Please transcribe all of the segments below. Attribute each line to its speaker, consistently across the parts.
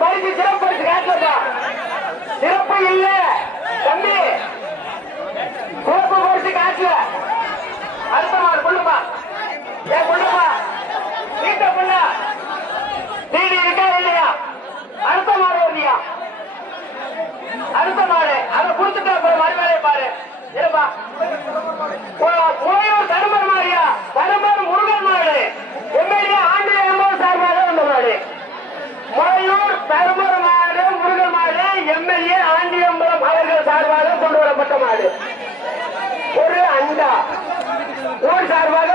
Speaker 1: பரிசு சிறப்பு பரிசு காட்டலப்பா சிறப்பு இல்ல. தம்பி கோப்பு பரிசு காட்டல. அடுத்த மாடு கொள்ளுப்பா ஏன் கொள்ளுப்பா நீட்ட கொள்ள. நீடி இருக்கா இல்லையா? அடுத்த மாடு இல்லையா அடுத்த மாடு. அதை குடிச்சுட்டு அப்புறம் மறுவேலையை பாரு. இருப்பா போயும் தடுமருமா Vamos, Arvada!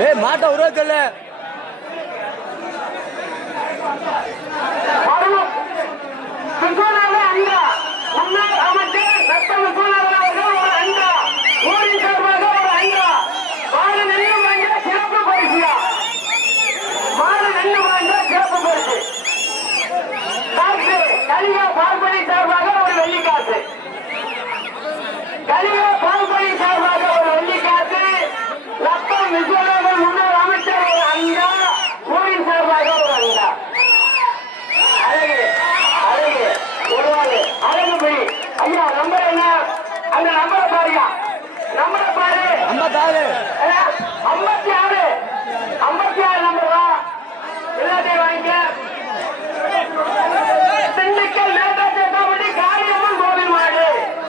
Speaker 2: ஏ மாட்ட உருவத்தில்
Speaker 1: முன்னாள் அமைச்சர் ரத்தன சூழல் அவர்கள் அண்டா ஊரின் சார்பாக ஒரு அண்டா மாடு நெல்லும் வாங்க சிறப்பு பரிசுயா மாடு நெல்லும் வாங்க சிறப்பு பரிசு ஐயா நம்பர் என்ன அந்த நம்பரை பாருங்க. நம்பரை பாரு. நம்ப பாரு.